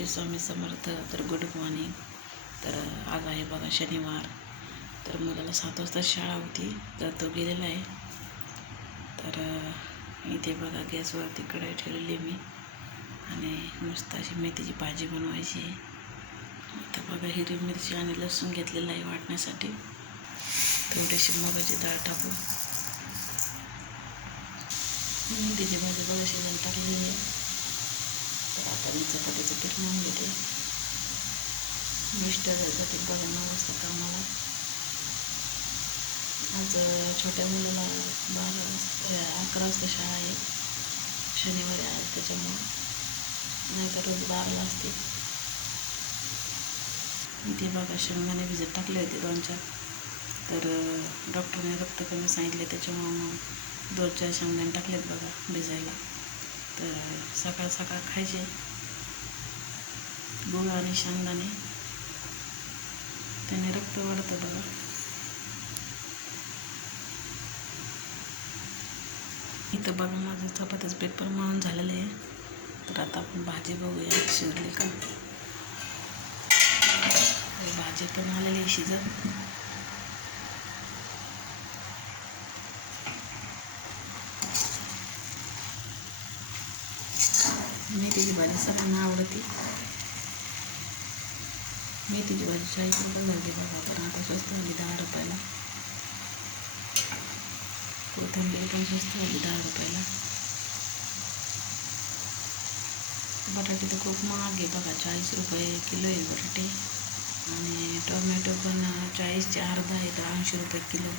श्री स्वामी समर्थ. तर good morning. तर आज आहे बघा शनिवार. तर मुलाला 7 वाजता शाळा होती, तर तो गेलेला आहे. तर इथे बघा गॅसवरती कढई ठेवलेली मी आणि मस्त अशी मेथीची भाजी बनवायची. इथं बघा हिरवी मिरची आणि लसूण घेतलेलं आहे वाटण्यासाठी. थोडीशी मुगाची डाळ टाकून मेथीची भाजी बघा शिजायला टाकलेली आहे. तर आता मी चपातीचं पीठ मळून घेते. मिस्टर जाते बघा 9 वाजता कामाला. आज छोट्या मुलाला 11 वाजता शाळा आहे, शनिवारी आज, त्याच्यामुळं नाही तर रोज 12ला असते. इथे बघा शेंगदाणे भिजत टाकले होते 2-4. तर डॉक्टरने रक्त कमी सांगितले, त्याच्यामुळं 2-4 शेंगदाणे टाकलेत बघा भिजायला. तर सकाळ सकाळ खायचे गूळ आणि शेंगदाणे, त्याने रक्त वाढतं बघा. इथं बघा माझं चपातीचं पीठ पण मळून झालेलं आहे. तर आता आपण भाजी बघूया शिजली का. भाजी पण आलेली आहे शिजत. मेथीची भाजी सगळ्यांना आवडते. मेथीची भाजी 40 रुपये झाली बघा, पण आता स्वस्त झाली 10 रुपयाला. कोथिंबीर पण स्वस्त झाली 10 रुपयाला. बटाटे तर खूप महाग आहे बघा, 40 रुपये किलो आहे बटाटे. आणि टोमॅटो पण 40चे अर्धा आहे, तर 80 रुपये किलो.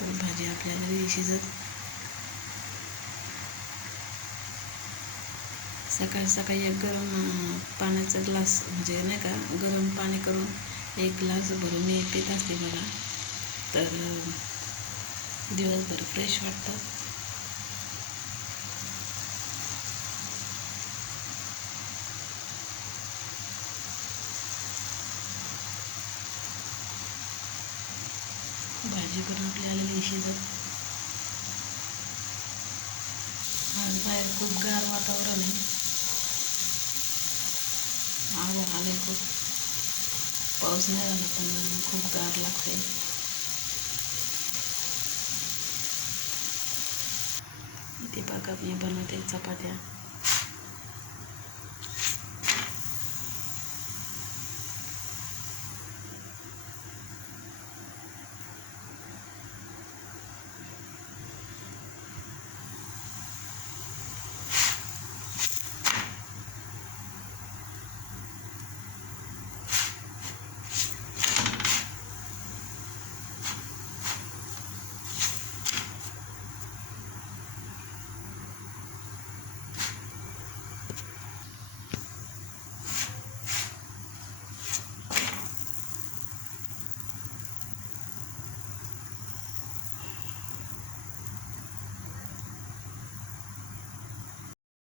तर भाजी आपल्याला शिजत. सकाळी सकाळी एक गरम पाण्याचा ग्लास, म्हणजे नाही का, गरम पाणी करून 1 ग्लास भरून मी पित असते बघा. तर दिवसभर फ्रेश वाटतं. भाजी पण आपली आलेली शिजत. आज बाहेर खूप गार वातावरण आहे. आले खूप. पाऊस नाही झाला पण खूप गार लागते. इथे बघा मी बनवते चपात्या.